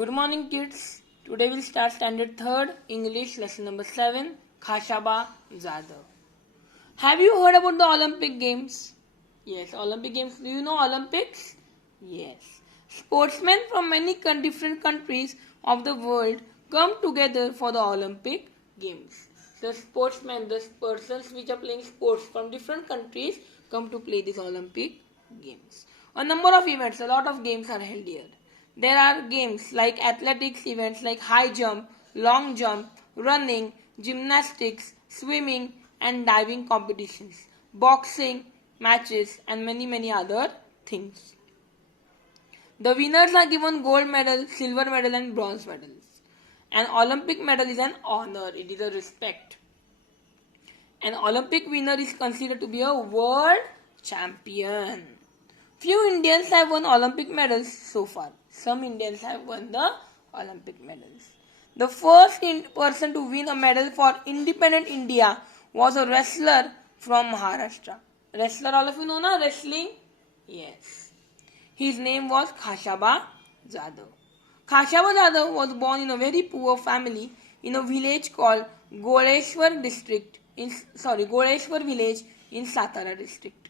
Good morning, kids. Today we'll start standard 3rd English lesson number 7, Khashaba Jadhav. Have you heard about the Olympic Games? Yes, Olympic Games. Do you know Olympics? Yes. Sportsmen from many different countries of the world come together for the Olympic Games. The sportsmen, the persons which are playing sports from different countries come to play these Olympic Games. A number of events, a lot of games are held here. There are games like athletics events like high jump, long jump, running, gymnastics, swimming and diving competitions, boxing matches and many other things. The winners are given gold medal, silver medal and bronze medals. An Olympic medal is an honor, it is a respect. An Olympic winner is considered to be a world champion. Few Indians have won Olympic medals so far. Some Indians have won the Olympic medals. The first person to win a medal for independent India was a wrestler from Maharashtra. Wrestler, all of you know, na? Wrestling? Yes. His name was Khashaba Jadhav. Khashaba Jadhav was born in a very poor family in a village called Goleshwar village in Satara district.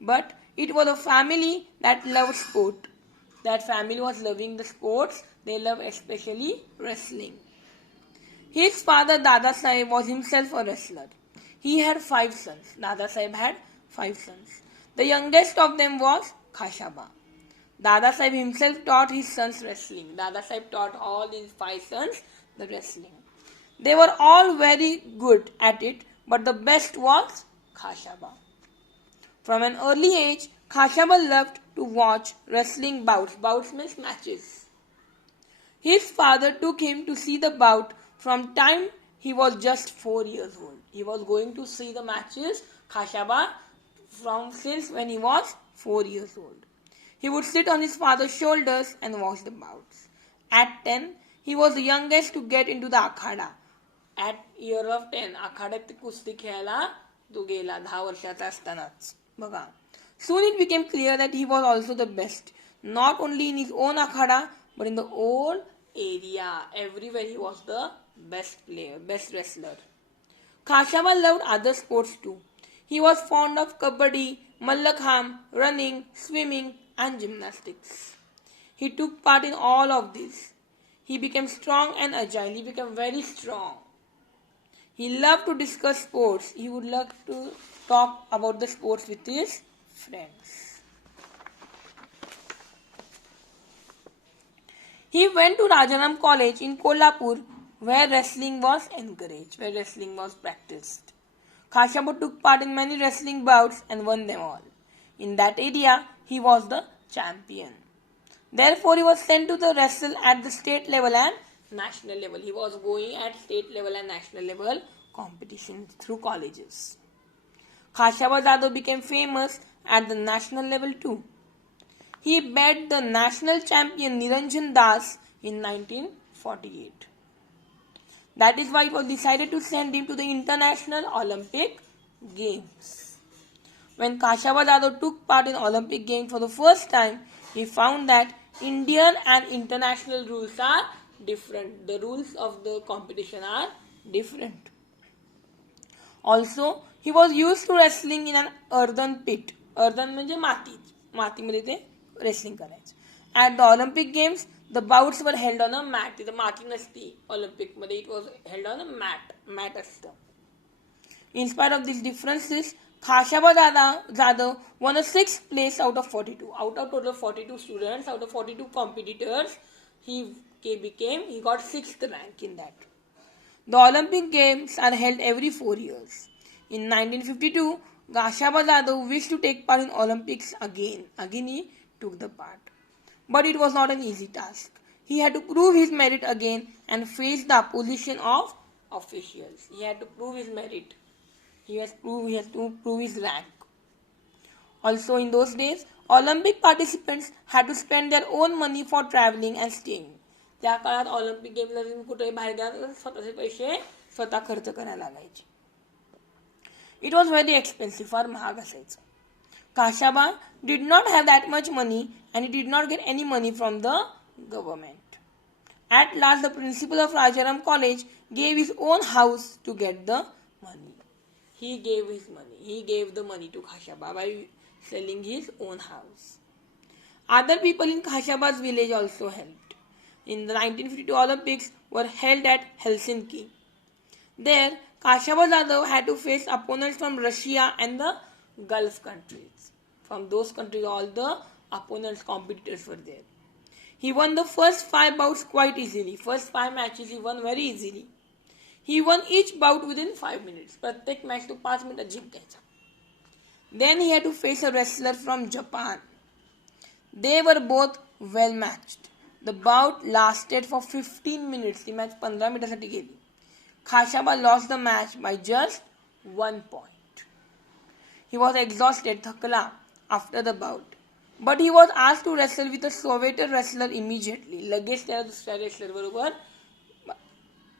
But it was a family that loved sport. That family was loving the sports. They loved especially wrestling. His father Dada Saheb was himself a wrestler. He had 5 sons. Dada Saheb had 5 sons. The youngest of them was Khashaba. Dada Saheb himself taught his sons wrestling. Dada Saheb taught all his 5 sons the wrestling. They were all very good at it, but the best was Khashaba. From an early age, Khashaba loved to watch wrestling bouts. Bouts means matches. His father took him to see the bout from time he was just 4 years old. He was going to see the matches, Khashaba, since when he was 4 years old. He would sit on his father's shoulders and watch the bouts. At 10, he was the youngest to get into the akhada. At year of 10, akhadat kusti खेळायला तो गेला 10 वर्षाचा असतानाच. बघा. Soon it became clear that he was also the best, not only in his own akhada, but in the whole area. Everywhere he was the best player, best wrestler. Khashaba loved other sports too. He was fond of kabaddi, mallakham, running, swimming and gymnastics. He took part in all of this. He became strong and agile. He became very strong. He loved to discuss sports. He would love to talk about the sports with his friends. He went to Rajaram College in Kolhapur where wrestling was encouraged, where wrestling was practiced. Khashaba took part in many wrestling bouts and won them all. In that area, he was the champion. Therefore, he was sent to the wrestle at the state level and national level. He was going at state level and national level competitions through colleges. Khashaba Jadhav became famous at the national level too. He beat the national champion Niranjan Das in 1948. That is why it was decided to send him to the International Olympic Games. When Khashaba Jadhav took part in Olympic Games for the first time, he found that Indian and international rules are different. The rules of the competition are different. Also, he was used to wrestling in an earthen pit. Earthen म्हणजे मातीमध्ये ते wrestling करायचं. At the Olympic Games, the bouts were held on a mat. तिथे माती नसती Olympic मध्ये. It was held on a mat. Mat असतं. In spite of these differences, Khashaba Jadhav won a 6th place out of 42. Out of total 42 students, out of 42 competitors, he got 6th rank in that. The Olympic Games are held every 4 years. In 1952, Khashaba Jadhav wished to take part in Olympics again. Again he took the part. But it was not an easy task. He had to prove his merit again and face the opposition of officials. He had to prove his merit. He has to prove his rank. Also in those days, Olympic participants had to spend their own money for traveling and staying. त्या काळात Olympic गेमला कुठे बाहेर गेला स्वतःचे पैसे स्वतः खर्च करायला लागायचे. It was very expensive, फार महाग असायचं. Khashaba did not have that much money and he did not get any money from the government. At last, the principal of Rajaram College gave his own house to get the money. He gave his money. He gave the money to Khashaba by selling his own house. Other people in Khashaba's village also helped. In the 1952 Olympics were held at Helsinki. There, Khashaba Jadhav had to face opponents from Russia and the Gulf countries. From those countries, all the opponents, competitors were there. He won the first 5 bouts quite easily. First 5 matches he won very easily. He won each bout within 5 minutes. प्रत्येक match तो 5 मिनिटात जिंकायचा. Then he had to face a wrestler from Japan. They were both well matched. The bout lasted for 15 minutes. ती match 15 मिनिटासाठी गेली. Khashaba lost the match by just 1 point. He was exhausted, थकला, after the bout. But he was asked to wrestle with a Soviet wrestler immediately. लगेच त्याला दुसऱ्या wrestler बरोबर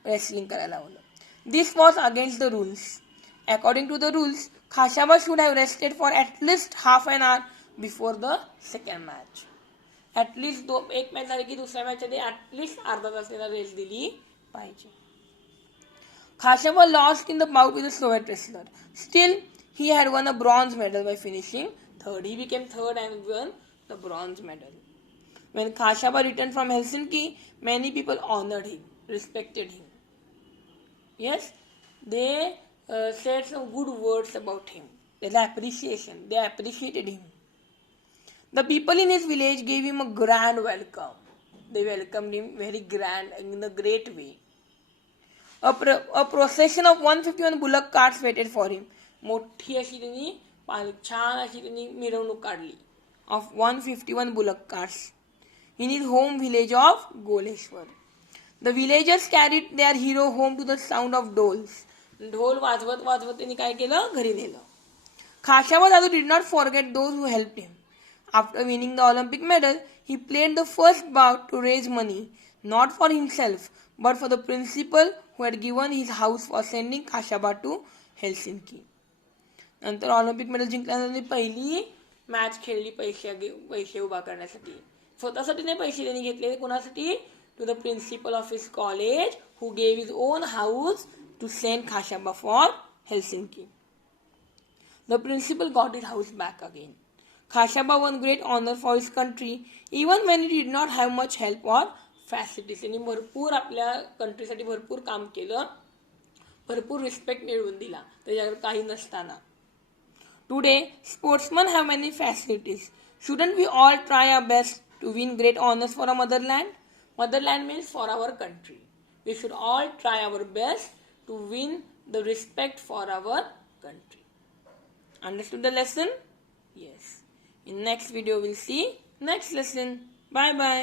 wrestling करायला लावलं. This was against the rules. According to the rules, Khashaba should have rested for at least half an hour before the second match. At least एक match झाली की दुसऱ्या मॅच आधी at least अर्धा तास त्याला रेस्ट दिली पाहिजे. Khashaba lost in the bout with a Soviet wrestler. Still, he had won a bronze medal by finishing third. He became third and won the bronze medal. When Khashaba returned from Helsinki, many people honored him, respected him. Yes, they said some good words about him. They appreciated him. The people in his village gave him a grand welcome. They welcomed him very grand in a great way. A procession of 151 bullock carts waited for him. मोठी अशी त्यांनी छान अशी त्यांनी मिरवणूक काढली of 151 bullock carts in his home village of Goleshwar. The villagers carried their hero home to the sound of doles. ढोल वाजवत वाजवत त्यांनी काय केलं, घरी नेलं. Khashaba Jadhav did not forget those who helped him. After winning the Olympic medal, he played the first bout to raise money, not for himself, but for the principal who had given his house for sending Khashaba to Helsinki. नंतर Olympic medal जिंकल्यानंतर पहिली match खेळली पैसे उभा करण्यासाठी. स्वतःसाठी नाही पैसे त्यांनी घेतले, कोणासाठी? To the principal of his college who gave his own house to send Khashaba for Helsinki. The principal got his house back again. Khashaba won great honor for his country even when he did not have much help or facilities. त्यांनी भरपूर आपल्या कंट्रीसाठी भरपूर काम केलं, भरपूर respect मिळवून दिला त्याच्याकडे काही नसताना. Today, sportsmen have many facilities. Shouldn't we all try our best to win great honors for our motherland? Motherland means for our country. We should all try our best to win the respect for our country. Understood the lesson? Yes. In next video, we'll see next lesson. Bye bye.